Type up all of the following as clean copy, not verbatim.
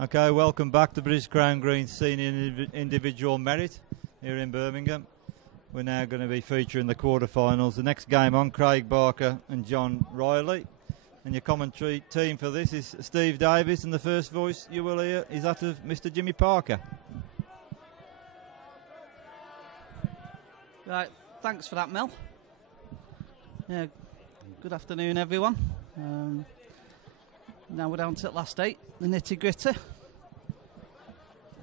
Okay, welcome back to British Crown Green Senior Individual Merit here in Birmingham. We're now going to be featuring the quarterfinals. The next game on, Craig Barker and John Riley. And your commentary team for this is Steve Davis, and the first voice you will hear is that of Mr. Jimmy Parker. Right, thanks for that, Mel. Yeah, good afternoon, everyone. Now we're down to the last 8, the nitty-gritty.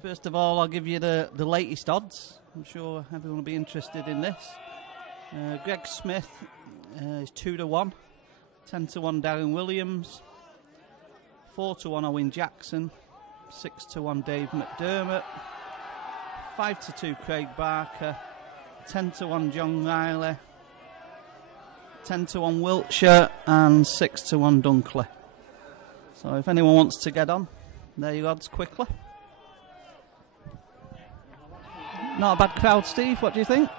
First of all, I'll give you the latest odds. I'm sure everyone will be interested in this. Greg Smith is 2-1, 10-1 Darren Williams, 4-1 Owen Jackson, 6-1 Dave McDermott, 5-2 Craig Barker, 10-1 John Riley, 10-1 Wiltshire, and 6-1 Dunkley. So if anyone wants to get on, there are your odds quickly. Not a bad crowd, Steve. What do you think?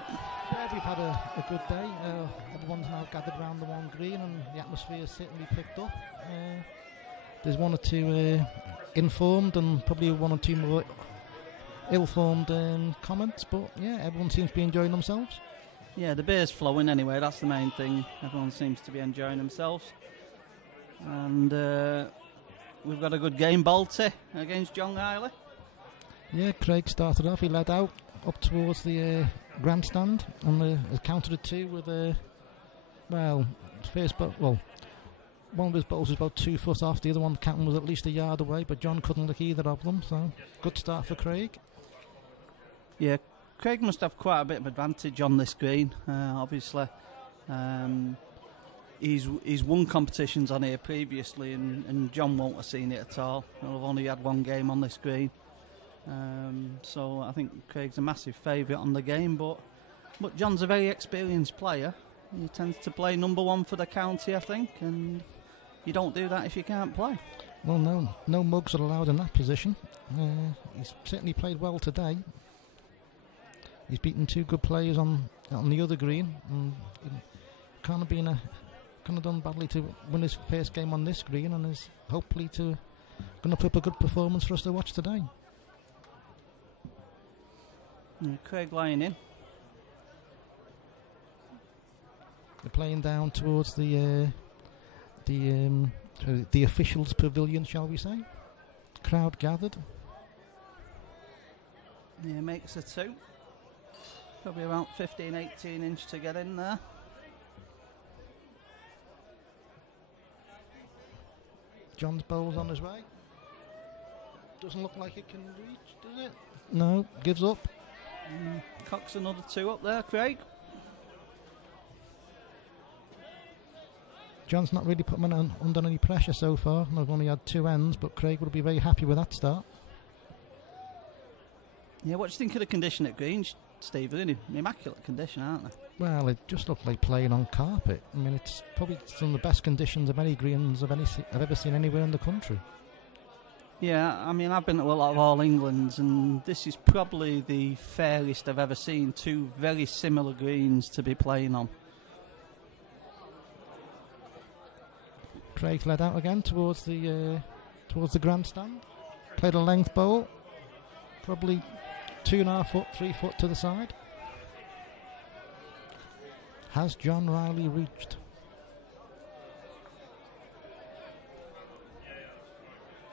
Yeah, we've had a good day. Everyone's now gathered around the one green, and the atmosphere has certainly picked up. There's one or two informed and probably one or two more ill-formed comments, but yeah, everyone seems to be enjoying themselves. Yeah, the beer's flowing anyway. That's the main thing. Everyone seems to be enjoying themselves. And we've got a good game, Balti, against John Riley. Yeah, Craig started off. He led out up towards the grandstand and counted a 2 with one of his balls was about 2 foot off, the other one, the captain, was at least a yard away, but John couldn't lick either of them, so good start for Craig. Yeah, Craig must have quite a bit of advantage on this green, obviously. He's won competitions on here previously, and John won't have seen it at all. He'll have only had one game on this green. So I think Craig's a massive favourite on the game, but John's a very experienced player. He tends to play number 1 for the county, I think, and you don't do that if you can't play. Well, no mugs are allowed in that position. He's certainly played well today. He's beaten 2 good players on the other green, and kind of done badly to win his first game on this green, and is hopefully going to put up a good performance for us to watch today. Craig lying in. They're playing down towards the officials' pavilion, shall we say? Crowd gathered. Yeah, makes a 2. Probably about 15-18 inch to get in there. John's bowl's on his way. Doesn't look like it can reach, does it? No, gives up. Cox another 2 up there, Craig. John's not really put him under any pressure so far. I've only had 2 ends, but Craig would be very happy with that start. Yeah, what do you think of the condition at green, Steve? They're in immaculate condition, aren't they? Well, it just looked like playing on carpet. I mean, it's probably some of the best conditions of any greens I've ever seen anywhere in the country. Yeah, I mean, I've been to a lot of All Englands, and this is probably the fairest I've ever seen. 2 very similar greens to be playing on. Craig led out again towards the grandstand. Played a length bowl, probably 2.5 foot, 3 foot to the side. Has John Riley reached?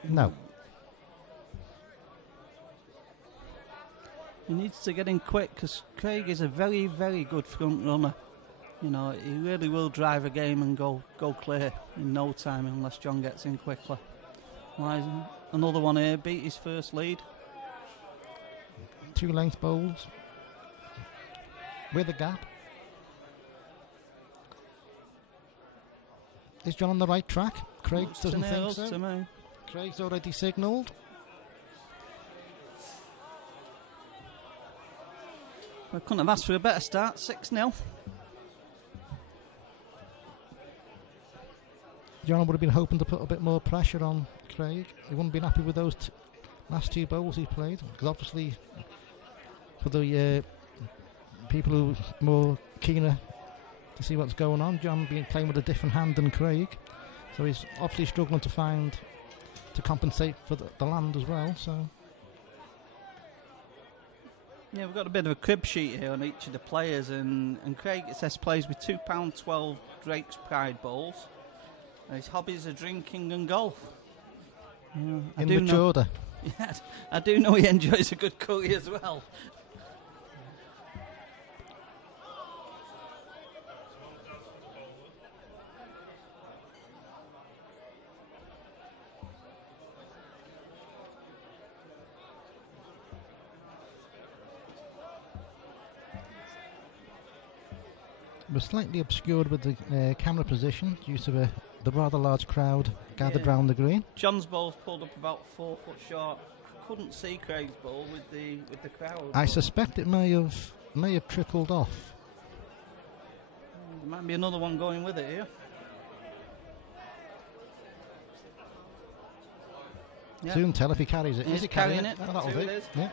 No. He needs to get in quick, because Craig is a very, very good front runner. You know, he really will drive a game and go clear in no time unless John gets in quickly. Another one here, beat his first lead. 2 length bowls with a gap. Is John on the right track? Craig doesn't think so. Craig's already signalled. I couldn't have asked for a better start. 6-0. John would have been hoping to put a bit more pressure on Craig. He wouldn't have been happy with those last 2 bowls he played, because obviously for the people who are more keener to see what's going on, John being playing with a different hand than Craig. So he's obviously struggling to compensate for the land as well. So yeah, we've got a bit of a crib sheet here on each of the players, and Craig, it says, plays with £2.12 Drake's Pride bowls. His hobbies are drinking and golf. in which order? Yeah, I do know he enjoys a good curry as well. We're slightly obscured with the camera position due to the rather large crowd gathered round the green. John's ball's pulled up about 4 foot short. Couldn't see Craig's ball with the crowd. I suspect it may have trickled off. There might be another one going with it here. Yeah. Soon tell if he carries it. He's Is he carrying it? Oh, that'll do. It is. Yeah.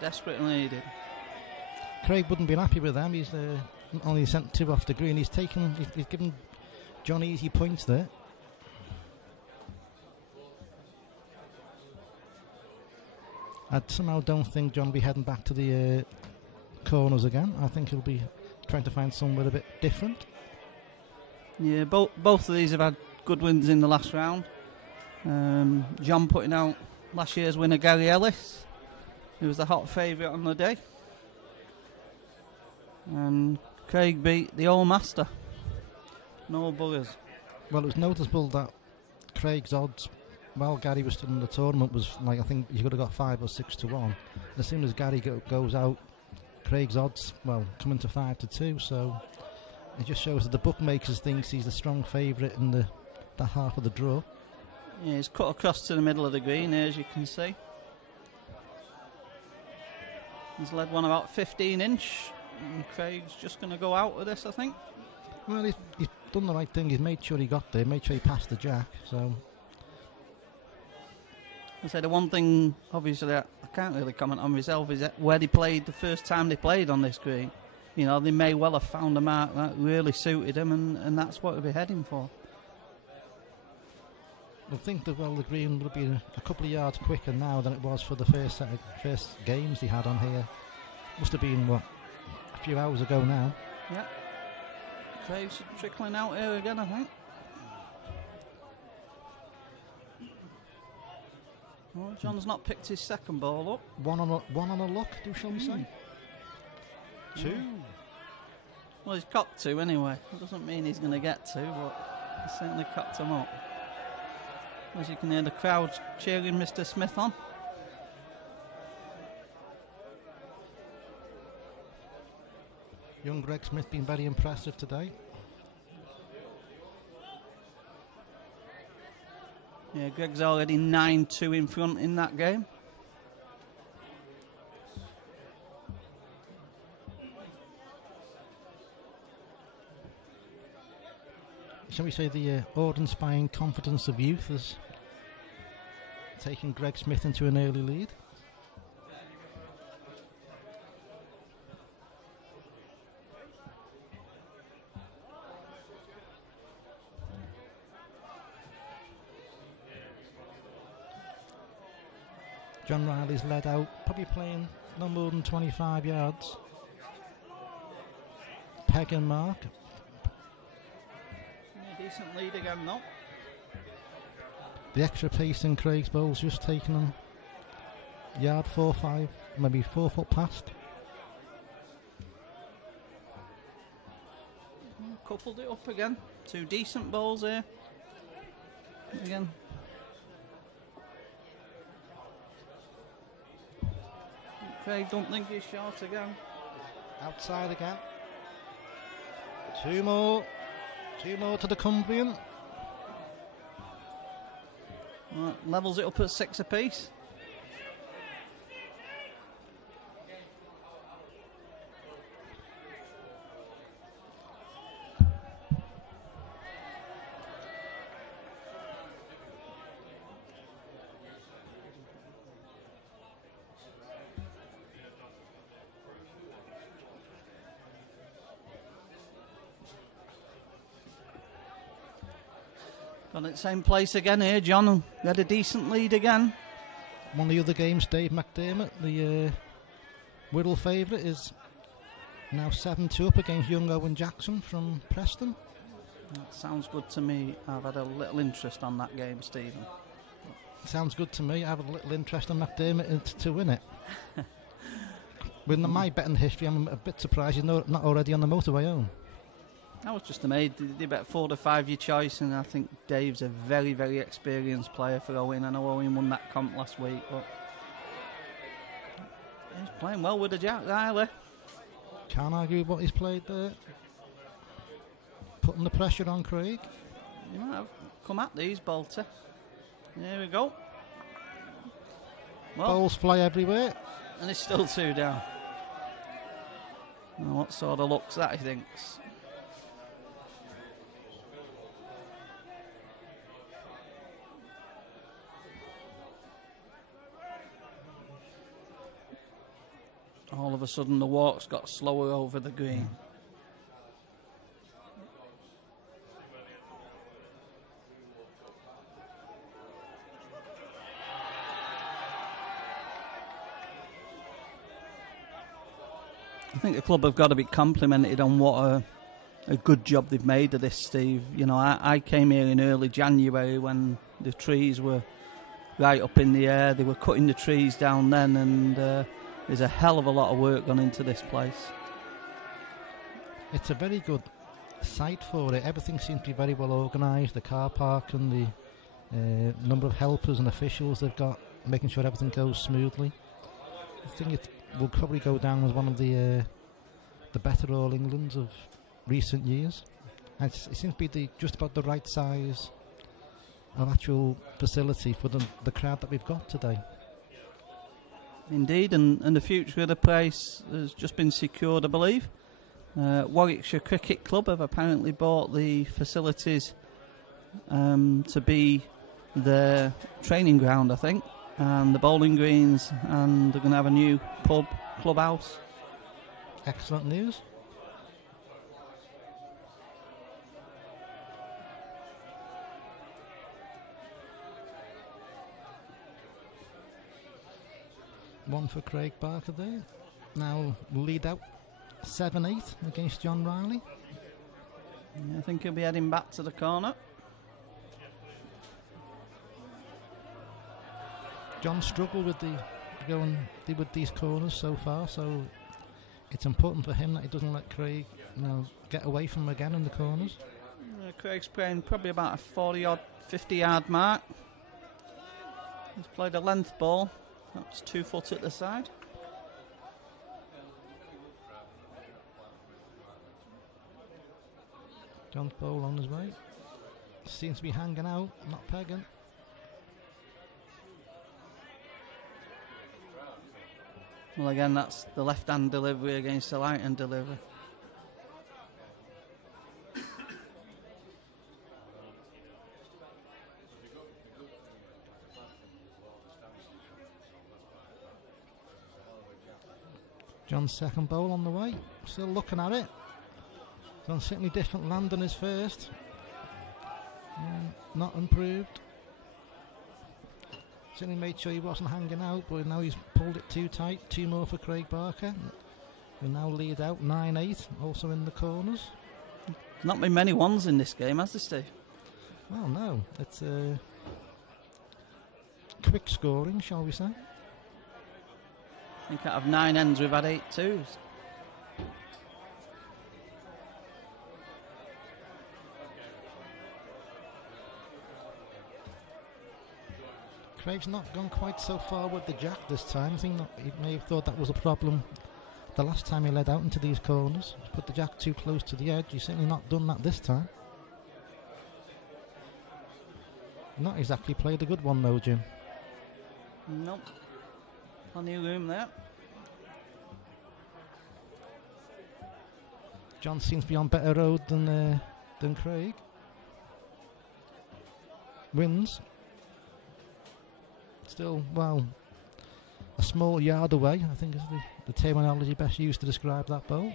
Desperately needed. Craig wouldn't be happy with them. He's only sent 2 off the green. He's given John easy points there. I somehow don't think John will be heading back to the corners again. I think he'll be trying to find somewhere a bit different. Yeah, both of these have had good wins in the last round. John putting out last year's winner Gary Ellis, who was the hot favourite on the day. And Craig beat the old master. No buggers. Well, it was noticeable that Craig's odds, while Gary was still in the tournament, was like, I think he could have got 5 or 6 to 1. As soon as Gary goes out, Craig's odds, coming to 5 to 2. So it just shows that the bookmakers think he's the strong favourite in the half of the draw. Yeah, he's cut across to the middle of the green here, as you can see. He's led one about 15 inch. And Craig's just going to go out with this, I think. Well, he's done the right thing. He's made sure he got there, made sure he passed the jack. So I say the one thing, obviously, I can't really comment on myself, is that where they played the first time they played on this green. You know, they may well have found a mark that really suited them, and that's what they'll be heading for. I think that the green will be a couple of yards quicker now than it was for the first games they had on here. Must have been a few hours ago now. Yeah. Craig's trickling out here again, I think. Well, John's not picked his second ball up. One on a luck, shall we say? 2. Well, he's cocked 2 anyway. It doesn't mean he's going to get 2, but he's certainly cocked them up. As you can hear, the crowd cheering Mr. Smith on. Young Greg Smith been very impressive today. Yeah, Greg's already 9-2 in front in that game. Shall we say the awe-inspiring confidence of youth is taking Greg Smith into an early lead? John Riley's led out, probably playing no more than 25 yards. Peg and mark. Yeah, decent lead again, though. The extra pace in Craig's bowl's just taken him yard 4, 5, maybe 4 foot past. Coupled it up again. 2 decent bowls here. Again. Craig don't think he's short again. Outside again. 2 more. 2 more to the Cumbrian. Right, levels it up at 6 apiece. Gone at the same place again here, John. We had a decent lead again. One of the other games, Dave McDermott, the Whittle favourite, is now 7-2 up against young Owen Jackson from Preston. That sounds good to me. I've had a little interest on that game, Stephen. Sounds good to me. I have a little interest in McDermott to win it. With my betting history, I'm a bit surprised he's not already on the motorway home. I was just amazed. They bet 4 to 5 your choice, and I think Dave's a very, very experienced player for Owen. I know Owen won that comp last week, but he's playing well with the Jack Riley. Can't argue with what he's played there. Putting the pressure on Craig. You might have come at these, Bolter. There we go. Well, balls fly everywhere. And it's still 2 down. Now, what sort of looks that, he thinks? All of a sudden the walks got slower over the green. I think the club have got to be complimented on what a good job they've made of this, Steve. You know, I came here in early January when the trees were right up in the air. They were cutting the trees down then, and there's a hell of a lot of work gone into this place. It's a very good site for it. Everything seems to be very well organised. The car park and the number of helpers and officials they've got, making sure everything goes smoothly. I think it will probably go down as one of the better All Englands of recent years. And it seems to be just about the right size of actual facility for the crowd that we've got today. Indeed, and the future of the place has just been secured, I believe. Warwickshire Cricket Club have apparently bought the facilities to be their training ground, I think, and the bowling greens, and they're going to have a new clubhouse. Excellent news. One for Craig Barker there. Now lead out 7-8 against John Riley. Yeah, I think he'll be heading back to the corner. John struggled with with these corners so far, so it's important for him that he doesn't let Craig, get away from him again in the corners. Craig's playing probably about a 40-odd, 50-yard mark. He's played a length ball. That's 2 foot at the side. John's ball on his way. Seems to be hanging out, not pegging. Well, again, that's the left-hand delivery against the right-hand delivery. John's second bowl on the way. Still looking at it. It's on certainly different land than his first. Not improved. Certainly made sure he wasn't hanging out, but now he's pulled it too tight. 2 more for Craig Barker. We now lead out 9-8, also in the corners. Not been many ones in this game, has there, Steve? Well, no. It's quick scoring, shall we say. I think out of 9 ends we've had 8 twos. Craig's not gone quite so far with the jack this time. I think that he may have thought that was a problem the last time he led out into these corners. Put the jack too close to the edge. He's certainly not done that this time. Not exactly played a good one though, Jim. Nope. Plenty of room there. John seems to be on better road than Craig. Wins. Still, well, a small yard away, I think is the terminology best used to describe that bowl.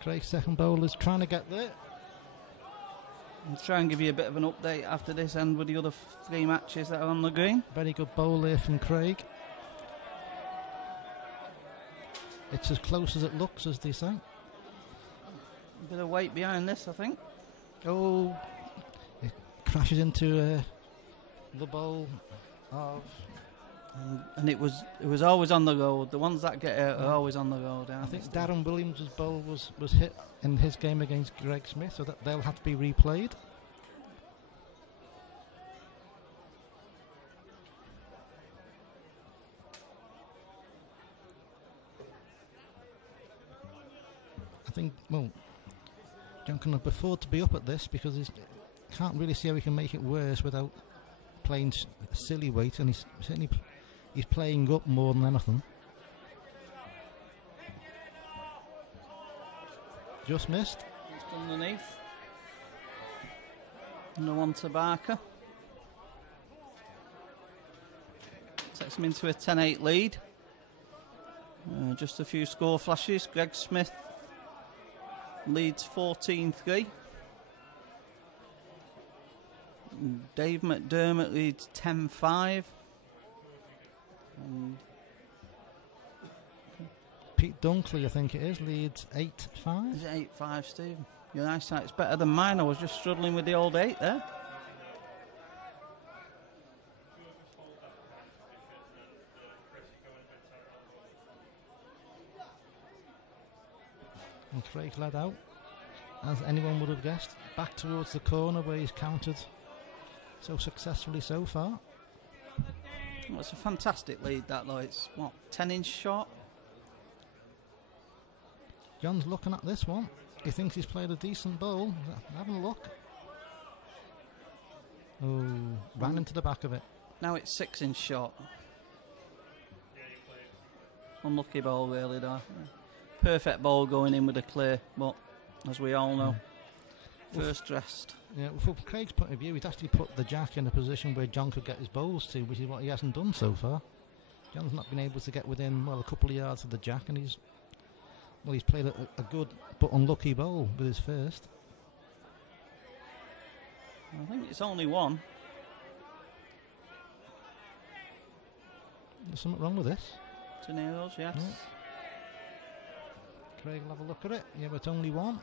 Craig's second bowl is trying to get there. I'll try and give you a bit of an update after this end with the other 3 matches that are on the green. Very good bowl there from Craig. It's as close as it looks, as they say. A bit of weight behind this, I think. Oh, it crashes into the bowl of... And it was always on the road. The ones that get out are always on the road. I think Darren Williams' bowl was hit in his game against Greg Smith, so that they'll have to be replayed. I think, well, John can afford to be up at this because he can't really see how he can make it worse without playing silly weight, and he's playing up more than anything. Just missed. Just underneath. And the one to Barker. Takes him into a 10-8 lead. Just a few score flashes. Greg Smith leads 14-3. Dave McDermott leads 10-5. Pete Dunkley, I think it is, leads 8-5. Is it 8-5, Stephen? Your eyesight's better than mine. I was just struggling with the old 8 there. And Craig led out, as anyone would have guessed, back towards the corner where he's countered so successfully so far. Well, it's a fantastic lead, that, though. It's, 10-inch short? John's looking at this one. He thinks he's played a decent bowl. Having a look. Oh, ran into the back of it. Now it's 6-inch short. Unlucky ball, really, though. Perfect ball going in with a clear, but as we all know, first dressed. Yeah, from Craig's point of view, he'd actually put the jack in a position where John could get his bowls to, which is what he hasn't done so far. John's not been able to get within, a couple of yards of the jack, and he's played a good but unlucky bowl with his first. I think it's only one. There's something wrong with this. To Nero's, yes. Yeah. Craig will have a look at it. Yeah, but it's only one.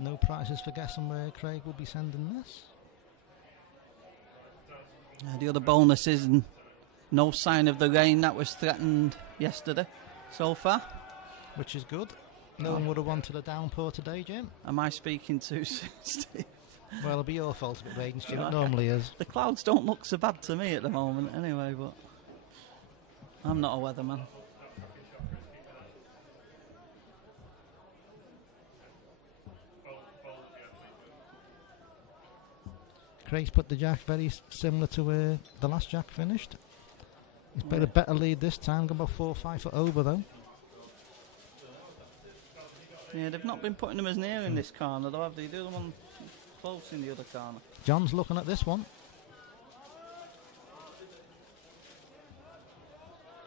No prizes for guessing where Craig will be sending this. The other bonus is no sign of the rain that was threatened yesterday so far. Which is good. No one would have wanted a downpour today, Jim. Am I speaking too soon, Steve? Well, it'll be your fault if it rains, Jim. It normally is. The clouds don't look so bad to me at the moment anyway, but I'm not a weatherman. Craig's put the jack very similar to where the last jack finished. He's played a better lead this time, gone about 4 or 5 foot over though. Yeah, they've not been putting them as near in this corner though, have they? The other one close in the other corner. John's looking at this one.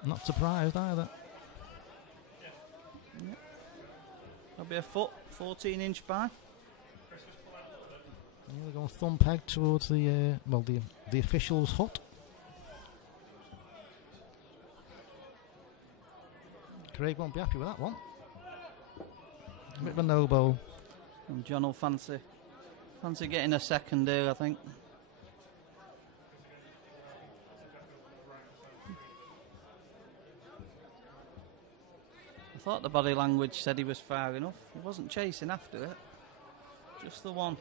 Not surprised either. Yeah. That'll be a foot, 14-inch by. Yeah, we're going thumb peg towards the official's hut. Craig won't be happy with that one. A bit of a no bowl. And John will fancy getting a second there, I think. I thought the body language said he was far enough. He wasn't chasing after it. Just the one.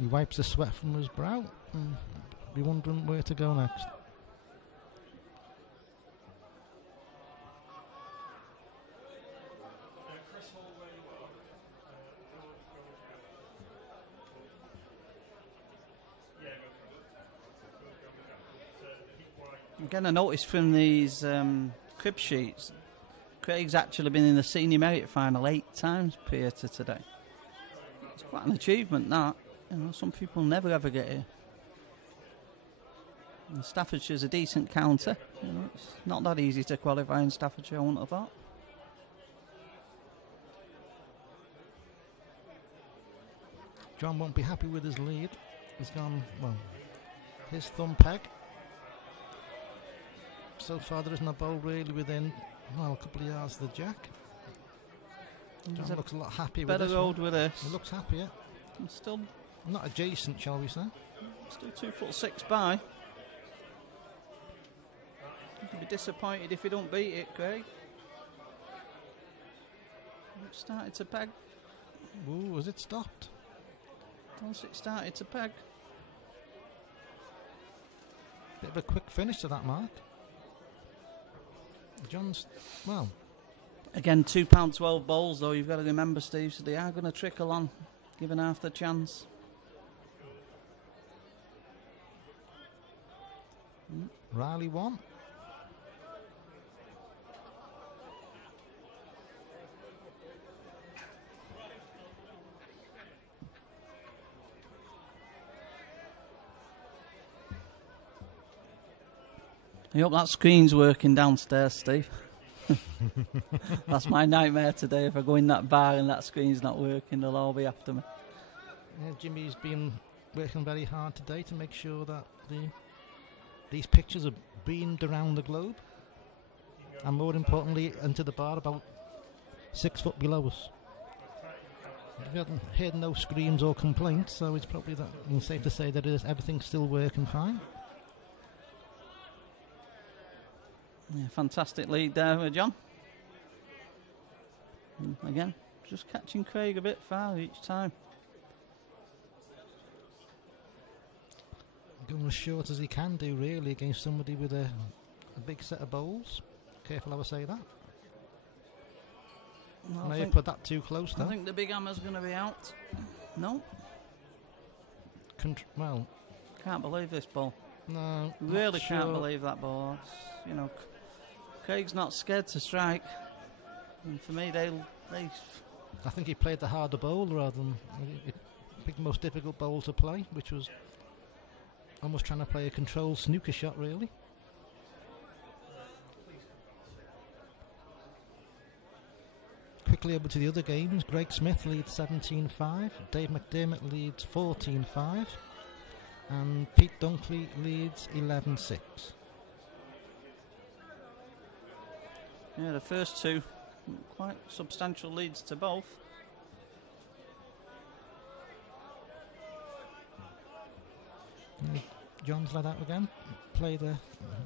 He wipes the sweat from his brow and be wondering where to go next. Again, I noticed from these crib sheets, Craig's actually been in the senior merit final 8 times prior to today. It's quite an achievement, that. You know, some people never ever get here. And Staffordshire's a decent counter. You know, it's not that easy to qualify in Staffordshire, I wouldn't have thought. John won't be happy with his lead. He's gone, well, his thumb peg. So far there isn't a bowl really within, well, a couple of yards of the jack. John looks a lot happy with this. Better road with this. He looks happier. I'm still not adjacent, shall we say? Still 2'6" by. You'll be disappointed if you don't beat it, Craig. It started to peg. Ooh, has it stopped? Once it started to peg. Bit of a quick finish to that mark. John's, well. Again, £2.12 bowls, though, you've got to remember, Steve, so they are going to trickle on, given half the chance. Riley won. I hope that screen's working downstairs, Steve. That's my nightmare today. If I go in that bar and that screen's not working, they'll all be after me. Yeah, Jimmy's been working very hard today to make sure that these pictures are beamed around the globe, and more importantly into the bar about 6 foot below us. We haven't heard no screams or complaints, so it's probably safe to say that everything's still working fine. Yeah, fantastic lead there, John. And again, just catching Craig a bit far each time. Going as short as he can do, really, against somebody with a big set of bowls. Careful how I say that. Well, May have put that too close, though. I think the big hammer's going to be out. No. Well, can't believe this ball. No, really can't believe that ball. It's, you know, Craig's not scared to strike, and for me, they. I think he played the harder bowl rather than picked the most difficult bowl to play, which was almost trying to play a controlled snooker shot, really. Quickly over to the other games. Greg Smith leads 17-5. Dave McDermott leads 14-5. And Pete Dunkley leads 11-6. Yeah, the first two quite substantial leads to both. John's led out again. Played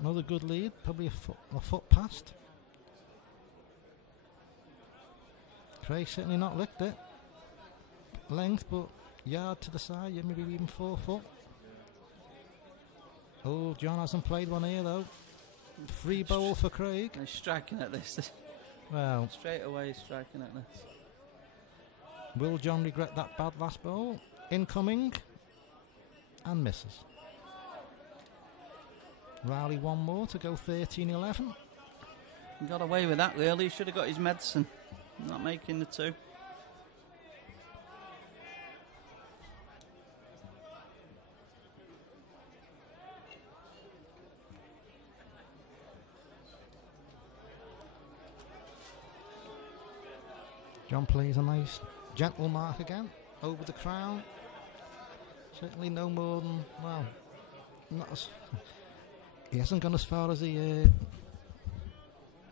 another good lead, probably a foot past. Craig certainly not licked it. Length, but yard to the side, yeah, maybe even 4 foot. Oh, John hasn't played one here though. Free bowl for Craig. He's striking at this. Well, straight away he's striking at this. Will John regret that bad last bowl? Incoming. And misses. Riley one more to go 13-11. He got away with that, really. He should have got his medicine. Not making the two. John plays a nice gentle mark again over the crown. Certainly no more than, well, not as he hasn't gone as far as he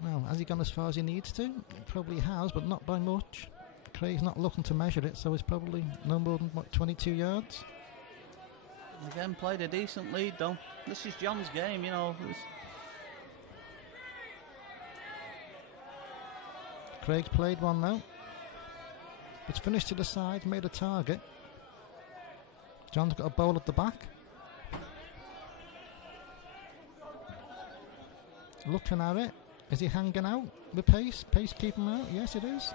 well, has he gone as far as he needs to? Probably has, but not by much. Craig's not looking to measure it, so it's probably no more than, what, 22 yards? Again, played a decent lead, though. This is John's game, you know. Craig's played one now. It's finished to the side, made a target. John's got a bowl at the back. Looking at it. Is he hanging out with pace? Pace keep him out? Yes, it is.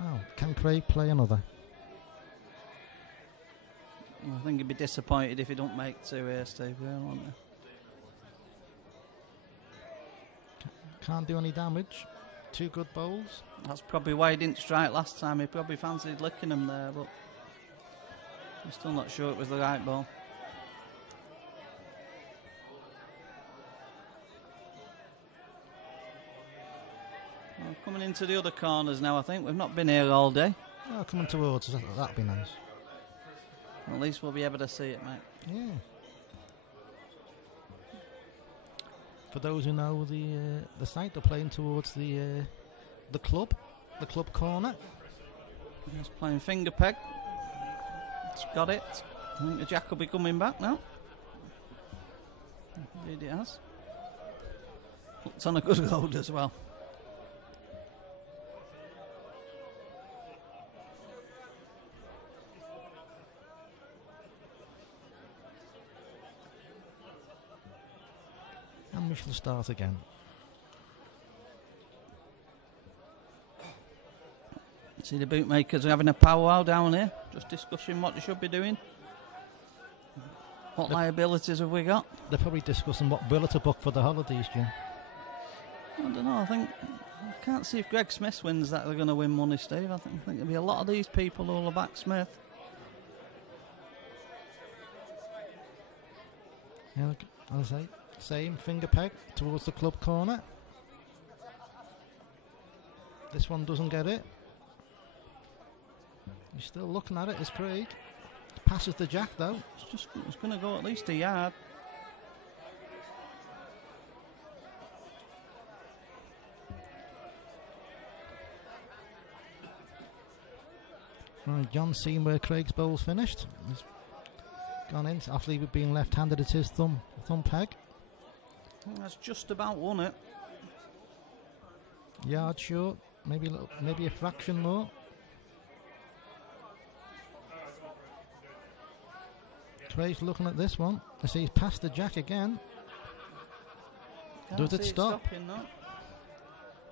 Oh, can Craig play another? I think he'd be disappointed if he don't make two here, Steve. Won't he? Can't do any damage. two good bowls. That's probably why he didn't strike last time. He probably fancied licking them there, but I'm still not sure it was the right ball. Well, coming into the other corners now, I think. We've not been here all day. Oh, coming towards us, that'd be nice. At least we'll be able to see it, mate. Yeah. For those who know the site, they're playing towards the club corner. He's playing finger peg. It's got it. I think the jack will be coming back now. Indeed it has. It's on a good load as well. And we shall start again. See, the bootmakers are having a powwow down here, just discussing what they should be doing. What liabilities have we got? They're probably discussing what villa to book for the holidays, Jim. I don't know. I can't see if Greg Smith wins that they're going to win money, Steve. I think there'll be a lot of these people who will back Smith. Yeah, look, as I say, same finger peg towards the club corner. This one doesn't get it. He's still looking at it, is Craig. Passes the jack though. It's going to go at least a yard. Right, John's seen where Craig's bowl's finished. He's gone in after he was being left-handed. It's his thumb peg. That's just about won it. Yard short, maybe a fraction more. Craig's looking at this one. I see he's passed the jack again. Does it stop?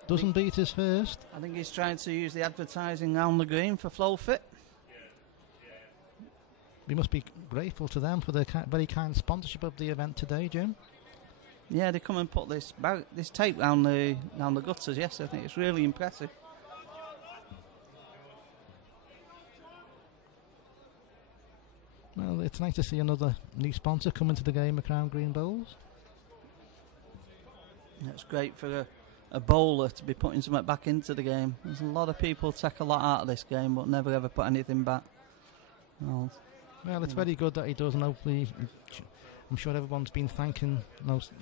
Doesn't beat his first. I think he's trying to use the advertising round the green for flow fit. We must be grateful to them for their very kind sponsorship of the event today, Jim. Yeah, they come and put this tape round the gutters. Yes, I think it's really impressive. Well, it's nice to see another new sponsor come into the game of Crown Green Bowls. It's great for a bowler to be putting something back into the game. There's a lot of people take a lot out of this game but never ever put anything back. Well, it's very good that he does, and hopefully I'm sure everyone's been thanking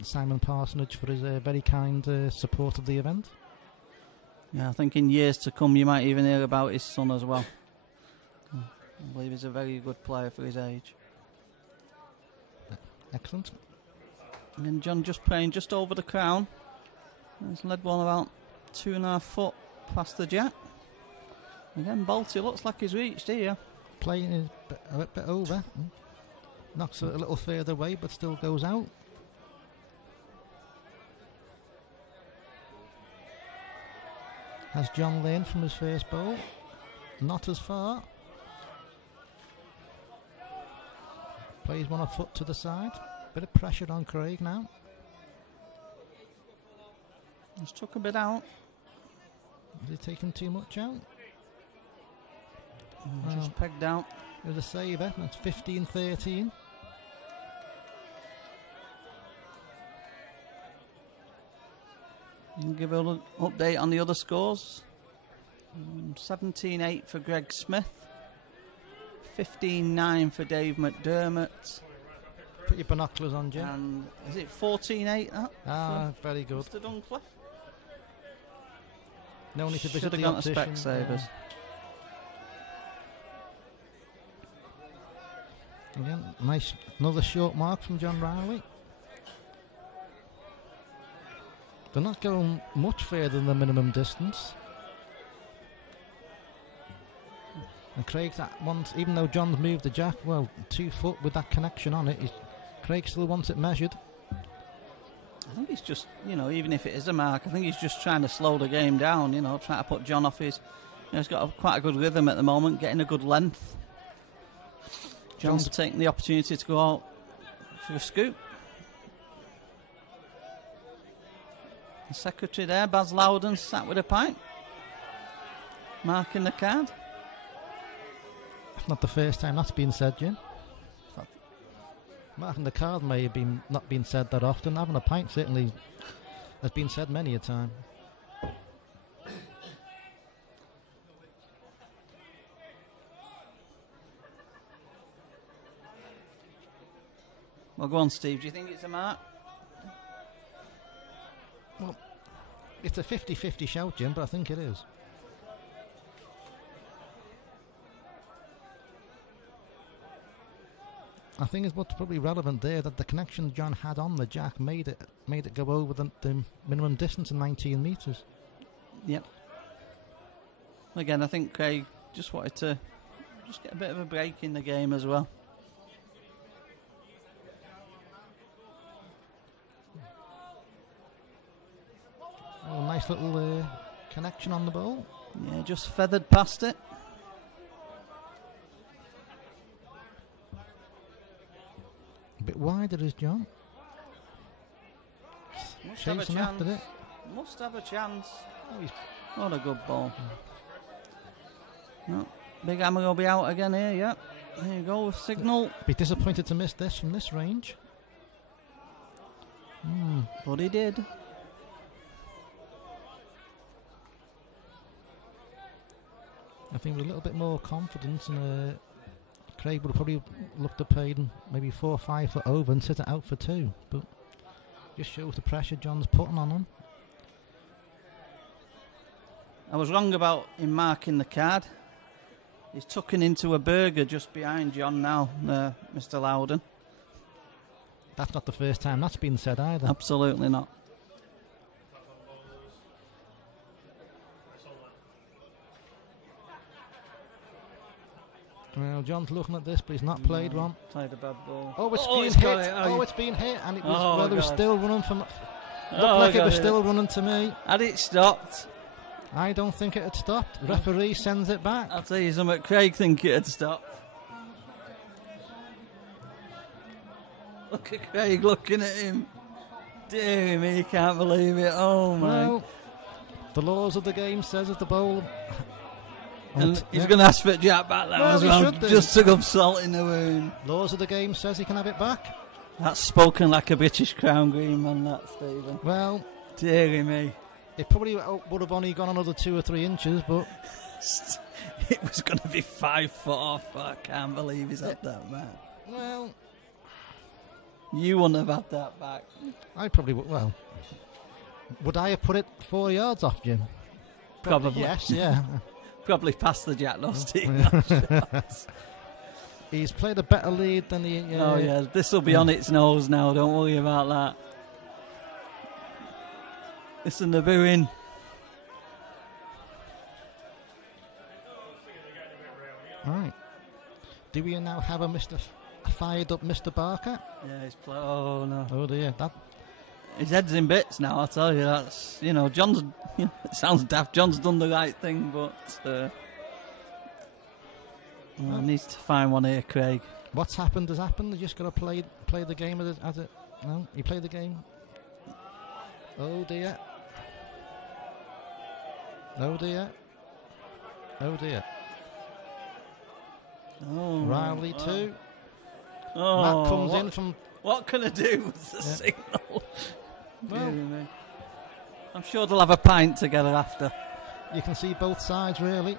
Simon Parsonage for his very kind support of the event. Yeah, I think in years to come you might even hear about his son as well. I believe he's a very good player for his age. Excellent. And then John just playing just over the crown. He's led one about 2.5 foot past the jack. Again, Balti looks like he's reached here. Playing a bit over. Knocks it a little further away, but still goes out. Has John learned from his first bowl? Not as far. Plays one a foot to the side. Bit of pressure on Craig now. Just took a bit out. Is he taking too much out? Just pegged out. There's a saver. That's 15-13. Give an update on the other scores. 17-8 for Greg Smith. 15-9 for Dave McDermott. Put your binoculars on, Jim. And is it 14-8 that? Ah, very good. Mr. Duncliffe. No need to visit the Should have optician. gone to Specsavers. Again, nice, another short mark from John Riley. They're not going much further than the minimum distance. And Craig's at once, even though John's moved the jack, 2 foot with that connection on it, Craig still wants it measured. I think he's just, even if it is a mark, I think he's just trying to slow the game down, trying to put John off his... he's got quite a good rhythm at the moment, getting a good length. John's taking the opportunity to go out for a scoop. The secretary there, Baz Loudon, sat with a pint, marking the card. Not the first time that's been said, Jim. Marking the card may have been not been said that often. Having a pint certainly has been said many a time. Well, go on, Steve. Do you think it's a mark? Well, it's a 50-50 shout, Jim, but I think it is. I think it's what's probably relevant there that the connection John had on the jack made it go over the minimum distance of 19 metres. Yep. Again, I think Craig just wanted to just get a bit of a break in the game as well. Oh, nice little connection on the ball. Yeah, just feathered past it. A bit wider is John. Chasing after it. Must have a chance. Oh, what a good ball. No, Big Hammer will be out again here, yeah. There you go with signal. Be disappointed to miss this from this range. But he did. I think with a little bit more confidence, and Craig would have probably looked to pay maybe 4 or 5 foot over and sit it out for 2. But just shows the pressure John's putting on him. I was wrong about him marking the card. He's tucking into a burger just behind John now, Mr. Loudon. That's not the first time that's been said either. Absolutely not. Well, John's looking at this, but he's not played one. Played a bad ball. Oh, it's been hit. It's been hit, and it was it was still running from. Looked like it was still running to me. Had it stopped? I don't think it had stopped. Referee sends it back. I'll tell you something. Craig think it had stopped. Look at Craig looking at him. Dear me, he can't believe it. Oh my! Well, the laws of the game says that the bowl. And he's going to ask for Jack back there as well, just to rub salt in the wound. Laws of the game says he can have it back. That's spoken like a British Crown Green man, that, Stephen. Well, dearie me. It probably would have only gone another 2 or 3 inches, but it was going to be 5 foot off. I can't believe he's had that back. Well, you wouldn't have had that back. I probably would. Well, would I have put it 4 yards off, Jim? Probably. Yes, yeah. Probably past the Jack Lost team. He's played a better lead than he. Oh yeah, this will be on its nose now. Don't worry about that. Listen to booing. Right. Do we now have a fired up Mr. Barker? Yeah, he's oh no. Oh dear, his head's in bits now. I tell you, that's John's. It sounds daft. John's done the right thing, but needs to find one here, Craig. What's happened has happened. You just got to play the game as it. No, you play the game. Oh dear. Oh dear. Oh dear. Oh, Riley too. Oh, Matt comes in from. What can I do with the signal? Well, I'm sure they'll have a pint together after. You can see both sides really.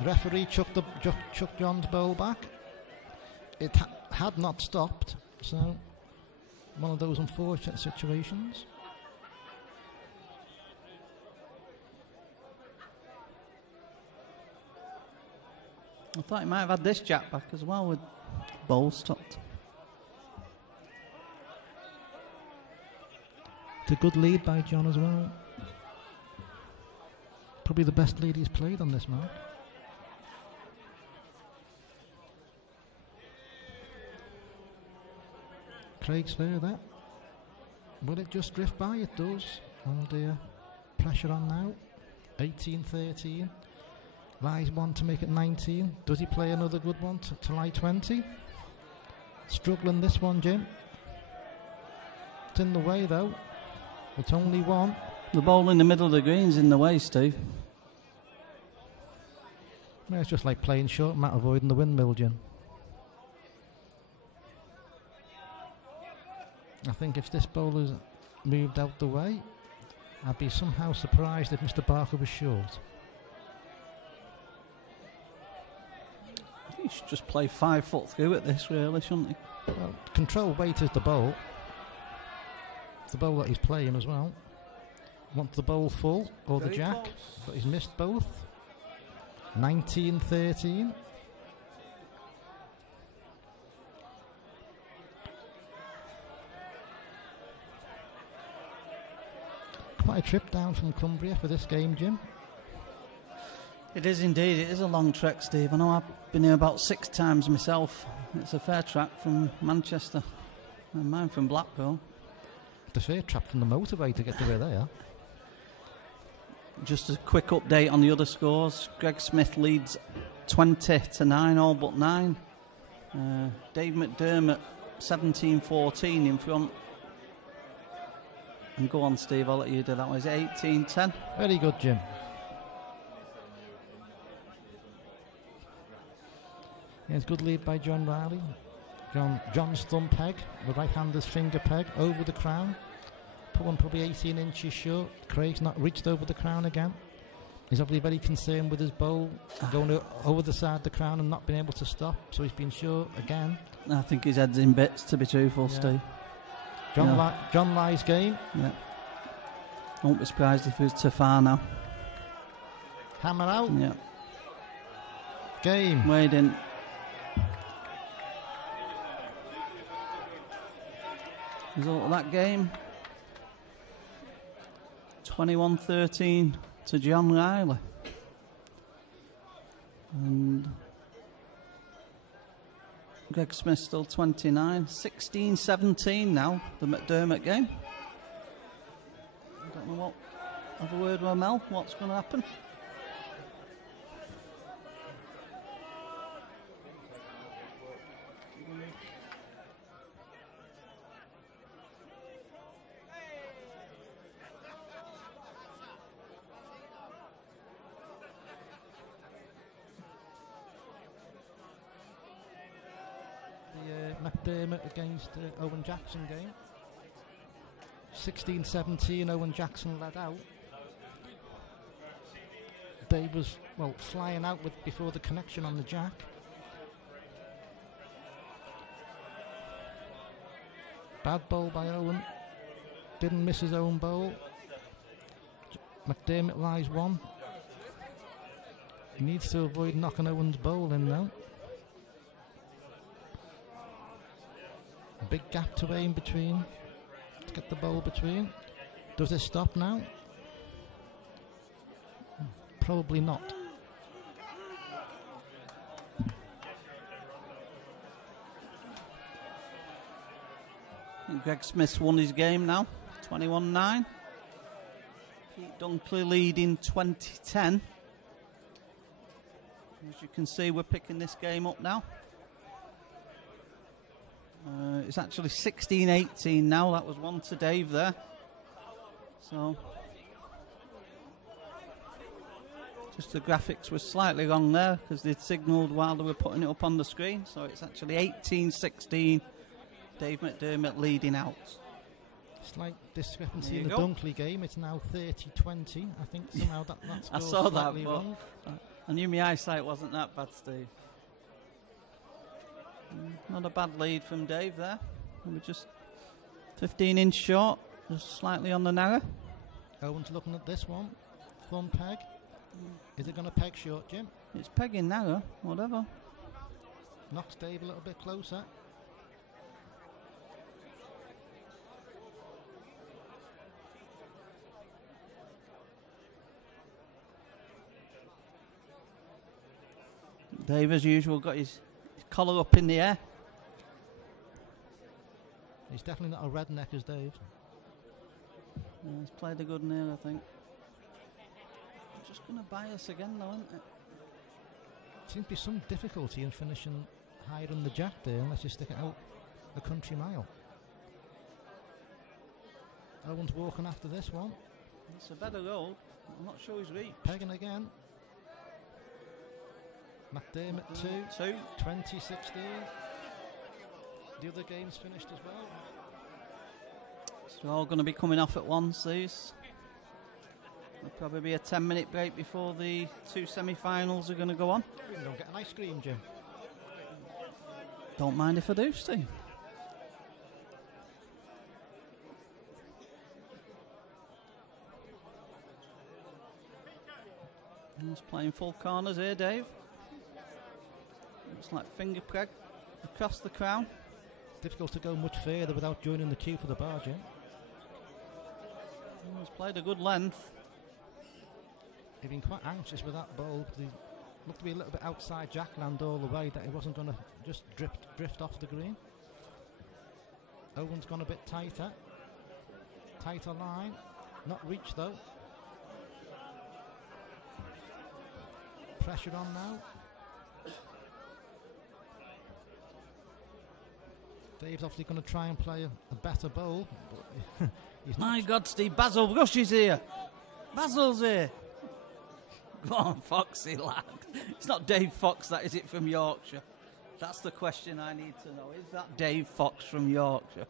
The referee chucked John's bowl back. It had not stopped, so one of those unfortunate situations. I thought he might have had this jack back as well with bowl stopped. It's a good lead by John as well. Probably the best lead he's played on this mark. Craig's fair there. Will it just drift by? It does. Oh dear. Pressure on now. 18-13. Lies one to make it 19. Does he play another good one to lie 20? Struggling this one, Jim. Not in the way though. It's only one. The ball in the middle of the green's in the way, Steve. Yeah, it's just like playing short mat, avoiding the windmill, Jim. I think if this bowler's moved out the way, I'd be somehow surprised if Mr. Barker was short. I think he should just play 5 foot through at this, really, shouldn't he? Well, control weight is the bowl. It's the bowl that he's playing as well. Wants the bowl full or the jack, but he's missed both. 19-13. Quite a trip down from Cumbria for this game, Jim. It is indeed. It is a long trek, Steve. I know I've been here about 6 times myself. It's a fair track from Manchester, and mine from Blackpool. The fair trap from the motorway to get to where they are. Just a quick update on the other scores. Greg Smith leads 20-9, all but 9. Dave McDermott 17-14 in front. And go on, Steve, I'll let you do that one. Is it 18-10? Very good, Jim. Yes, good lead by John Riley. John's thumb peg, the right-hander's finger peg, over the crown. Put one probably 18 inches short. Craig's not reached over the crown again. He's obviously very concerned with his bowl going over the side of the crown and not being able to stop, so he's been short again. I think his head's in bits, to be truthful, Yeah. Steve. John Lie's game. Yeah. Won't be surprised if it's too far now. Hammer out. Yeah. Game. Wade in. Result of that game, 21-13 to John Riley. And Greg Smith still 29. 16-17 now, the McDermott game. I don't know what. Have a word with Mel. What's going to happen? McDermott against Owen Jackson game. 16-17, Owen Jackson led out. Dave was, flying out before the connection on the jack. Bad bowl by Owen. Didn't miss his own bowl. McDermott lies 1. He needs to avoid knocking Owen's bowl in now. Big gap to aim between. Let's get the bowl between. Does this stop now? Probably not. And Greg Smith's won his game now, 21-9. Pete Dunkley leading 20-10. As you can see, we're picking this game up now. It's actually 16-18 now. That was 1 to Dave there. So, just the graphics were slightly wrong there because they'd signalled while they were putting it up on the screen. So it's actually 18-16. Dave McDermott leading out. Slight discrepancy in the Dunkley game. It's now 30-20. I think somehow that's I saw that, but wrong. I knew my eyesight wasn't that bad, Steve. Not a bad lead from Dave there. We're just 15 inch short, just slightly on the narrow. Owen's looking at this one. Thumb peg. Is it going to peg short, Jim? It's pegging narrow, whatever. Knocks Dave a little bit closer. Dave, as usual, got his collar up in the air. He's definitely not a redneck as Dave. Yeah, he's played a good nail, I think. Just going to bias again, though, isn't it? Seems to be some difficulty in finishing higher on the jack there, unless you stick it out a country mile. Owen's walking after this one. It's a better roll. I'm not sure he's reached. Pegging again. McDermott 2. 20-16. The other game's finished as well. So they're all going to be coming off at once, these. There'll probably be a 10-minute break before the 2 semi-finals are going to go on. We don't get an ice cream, Jim. Don't mind if I do, Steve. He's playing full corners here, Dave. Looks like finger preg across the crown. Difficult to go much further without joining the queue for the bar, Jim. He's played a good length. He'd been quite anxious with that ball because he looked to be a little bit outside Jackland all the way, that he wasn't going to just drift off the green. Owen's gone a bit tighter. Tighter line. Not reach though. Pressure on now. Dave's obviously going to try and play a better bowl, but he's not. My God, Steve, Basil Rush is here. Basil's here. Go on, Foxy lad. It's not Dave Fox, that is it, from Yorkshire? That's the question I need to know. Is that Dave Fox from Yorkshire?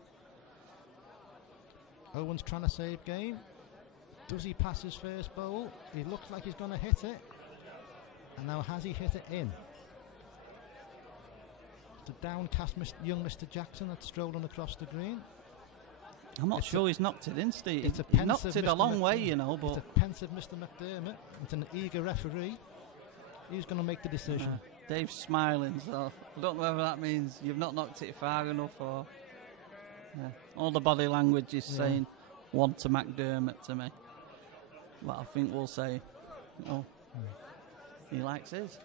Owen's trying to save game. Does he pass his first bowl? He looks like he's going to hit it. And now has he hit it in? The downcast young Mr. Jackson that's strolling across the green. I'm not sure he's knocked it in, Steve. It's a He pensive knocked it Mr. a long way, McDermott. you know, but... It's a pensive Mr. McDermott. It's an eager referee. He's going to make the decision. Dave's smiling, so I don't know whether that means you've not knocked it far enough or... Yeah. All the body language is saying one to McDermott to me. But I think we'll say, he likes his.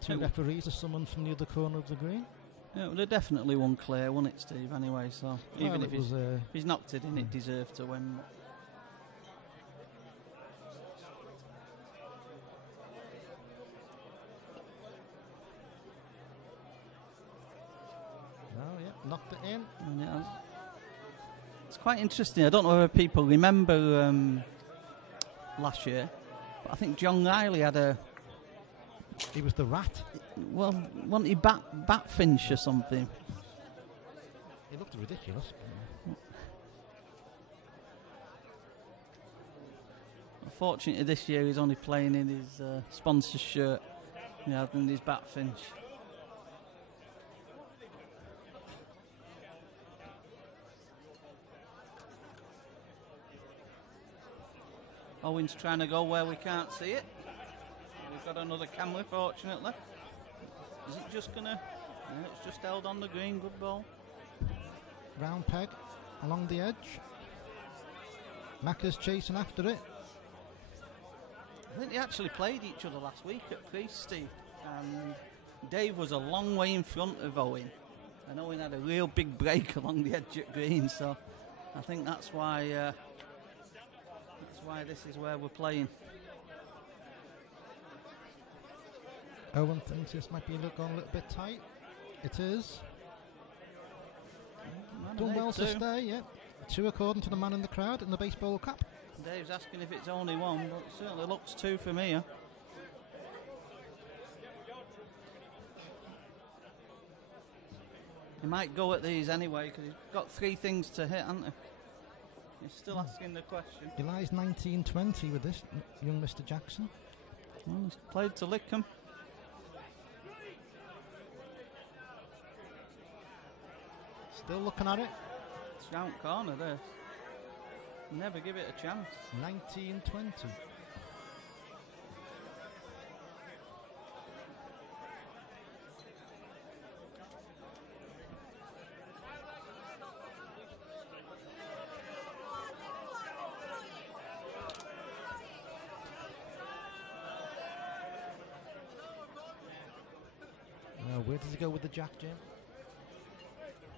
Two referees are summoned from the other corner of the green. Yeah, well, they're definitely one clear, wasn't it, Steve? Anyway, so even if he's knocked it in, it deserved to win. Knocked it in. Yeah. It's quite interesting. I don't know whether people remember last year, but I think John Riley had a... He was the rat. Well, wasn't he bat finch or something? He looked ridiculous. Unfortunately, this year he's only playing in his sponsor shirt, than his bat finch. Owen's trying to go where we can't see it. We've got another camera, fortunately. Is it just gonna... Yeah, it's just held on the green, good ball. Round peg along the edge. Macca's chasing after it. I think they actually played each other last week at Priest, Steve. And Dave was a long way in front of Owen. And Owen had a real big break along the edge at green, so I think that's why this is where we're playing. Owen thinks this might be going a little bit tight. It is. Done well to stay, yeah. 2 according to the man in the crowd in the baseball cap. Dave's asking if it's only 1, but it certainly looks 2 from here. He might go at these anyway because he's got 3 things to hit, hasn't he? He's still asking the question. He lies 19-20 with this young Mr. Jackson. Well, he's played to lick him. Still looking at it. It's round corner there. Never give it a chance. 19-20. Now, where does he go with the jack, Jim?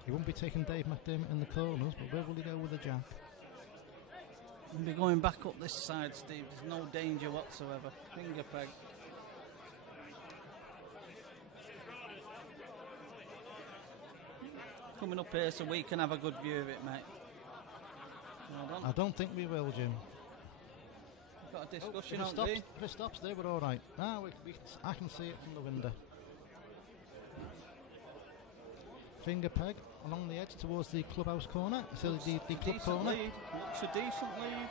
He won't be taking Dave McDermott in the corners, but where will he go with the jack? We'll be going back up this side, Steve. There's no danger whatsoever. Finger peg. Coming up here so we can have a good view of it, mate. Hold on. I don't think we will, Jim. We've got a discussion If it stops there, we're all right. I can see it from the window. Finger peg along the edge towards the clubhouse corner. So the club corner. Lead. Looks a decent lead.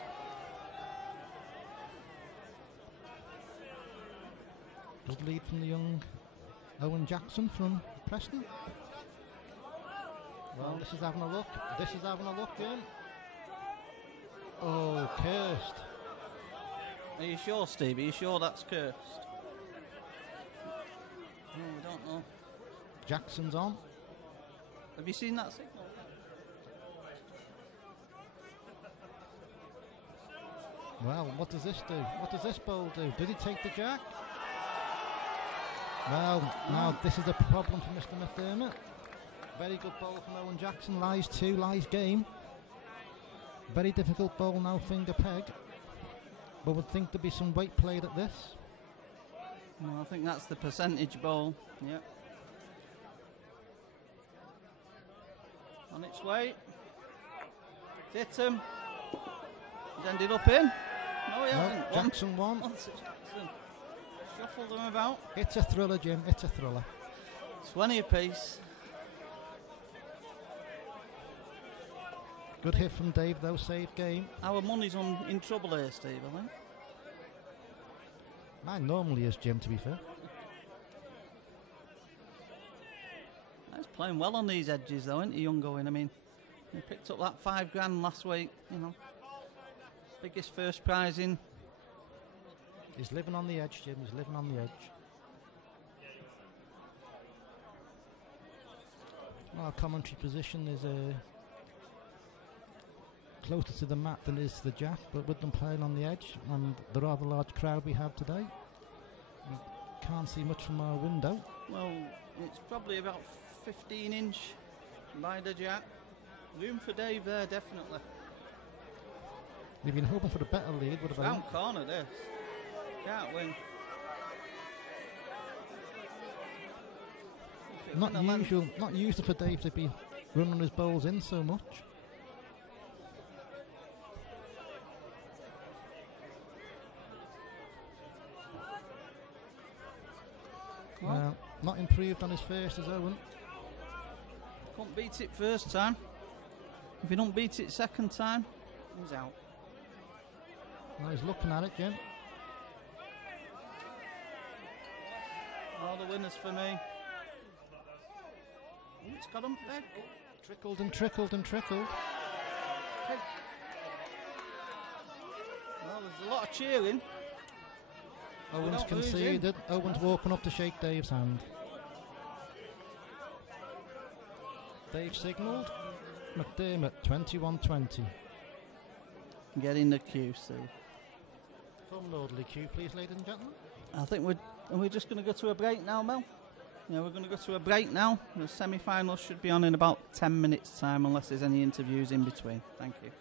Good lead from the young Owen Jackson from Preston. Well, this is having a look. This is having a look, Jim. Oh, cursed. Are you sure, Steve? Are you sure that's cursed? Oh, I don't know. Jackson's on. Have you seen that signal? Well, what does this do? What does this ball do? Did he take the jack? Well, now this is a problem for Mr. McDermott. Very good ball from Owen Jackson. Lies 2, lies game. Very difficult ball now, finger peg. But would think there'd be some weight played at this. Well, I think that's the percentage ball. Yep. On its way. Hit him. He's ended up in. No, he hasn't. Jackson won. Jackson. Shuffle them about. It's a thriller, Jim. It's a thriller. 20 apiece. Good hit from Dave, though. Save game. Our money's in trouble here, Steve, I think. Mine normally is, Jim, to be fair. He's playing well on these edges, though, isn't he, young going? I mean, he picked up that £5,000 last week, you know. Biggest first prize in. He's living on the edge, Jim. He's living on the edge. Our commentary position is closer to the mat than is the jack, but with them playing on the edge and the rather large crowd we have today, we can't see much from our window. Well, it's probably about 15-inch by the jack. Room for Dave there, definitely. We've been hoping for a better lead. Would have round corner this. Can't win. Not usual for Dave to be running his bowls in so much. Not improved on his first as Owen. Couldn't beat it first time. If he don't beat it second time, he's out. Now he's looking at it, Jim. All the winners for me. Ooh, it's got him back. Trickled and trickled and trickled. Well, there's a lot of cheering. Owen's conceded. Owen's walking up to shake Dave's hand. Dave signalled. McDermott 21-20. Get in the queue, Steve. From Lordley queue, please, ladies and gentlemen. I think we're just going to go to a break now, Mel. Yeah, we're going to go to a break now. The semi-finals should be on in about 10 minutes' time, unless there's any interviews in between. Thank you.